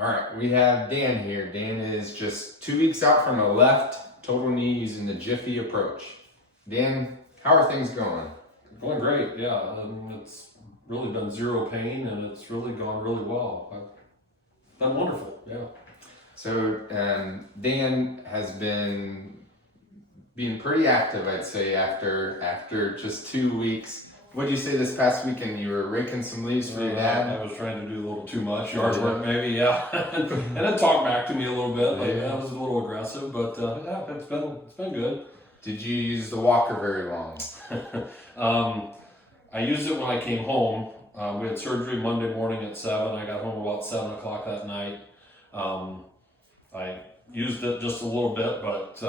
All right, we have Dan here. Dan is just 2 weeks out from a left total knee using the Jiffy approach. Dan, how are things going? Going great, yeah. It's really been zero pain and it's really gone really well. I've done wonderful, yeah. So Dan has been being pretty active, I'd say, after just 2 weeks. What did you say this past weekend? You were raking some leaves for your dad? I was trying to do a little too much yard work, maybe, yeah. And it talked back to me a little bit. Like, that was a little aggressive, but yeah, it's been good. Did you use the walker very long? I used it when I came home. We had surgery Monday morning at 7. I got home about 7 o'clock that night. I used it just a little bit, but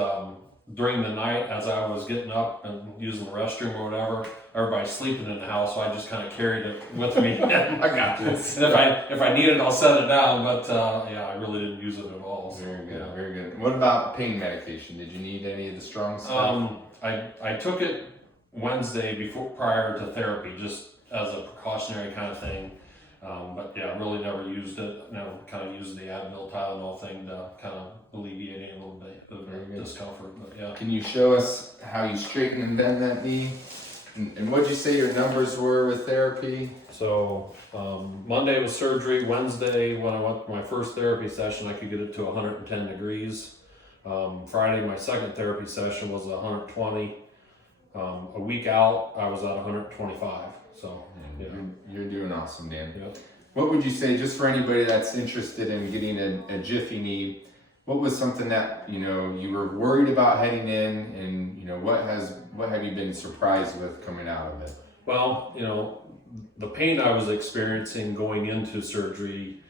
during the night, as I was getting up and using the restroom or whatever, everybody's sleeping in the house, so I just kind of carried it with me. I got this. And if I need it, I'll set it down. But yeah, I really didn't use it at all. So, Very good, yeah. very good. What about pain medication? Did you need any of the strong stuff? I took it Wednesday prior to therapy, just as a precautionary kind of thing. But yeah, really never used it. Never kind of used the Advil Tylenol thing to kind of alleviate a little bit of discomfort. But yeah. Can you show us how you straighten and bend that knee? And what'd you say your numbers were with therapy? So Monday was surgery. Wednesday, when I went to my first therapy session, I could get it to 110 degrees. Friday, my second therapy session was 120. A week out, I was at 125. So yeah. You're doing awesome, Dan. Yep. What would you say, just for anybody that's interested in getting a Jiffy knee, what was something that you were worried about heading in, and what have you been surprised with coming out of it? Well, the pain I was experiencing going into surgery,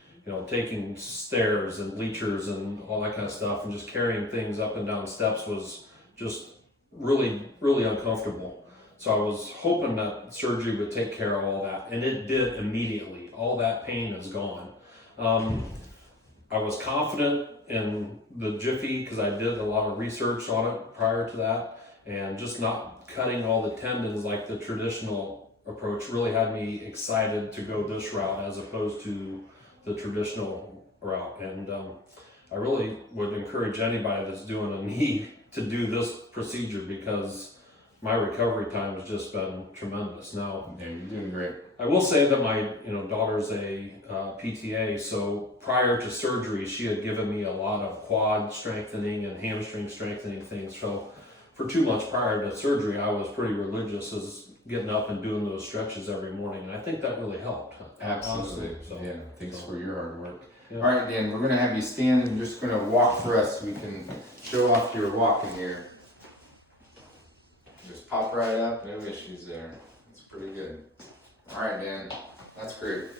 taking stairs and bleachers and all that kind of stuff, and just carrying things up and down steps was just really, really uncomfortable. So I was hoping that surgery would take care of all that, and it did immediately. All that pain is gone. I was confident in the Jiffy because I did a lot of research on it prior to that, and just not cutting all the tendons like the traditional approach really had me excited to go this route as opposed to the traditional route. And I really would encourage anybody that's doing a knee to do this procedure because my recovery time has just been tremendous. Now, Yeah, you're doing great. I will say that my daughter's a PTA, so prior to surgery, she had given me a lot of quad strengthening and hamstring strengthening things. So for 2 months prior to surgery, I was pretty religious as getting up and doing those stretches every morning, and I think that really helped. Absolutely. Honestly, so, yeah, thanks for your hard work. Yeah. All right, Dan, we're going to have you stand and just going to walk for us so we can show off your walking here. Just pop right up, no issues there. It's pretty good. All right, Dan, that's great.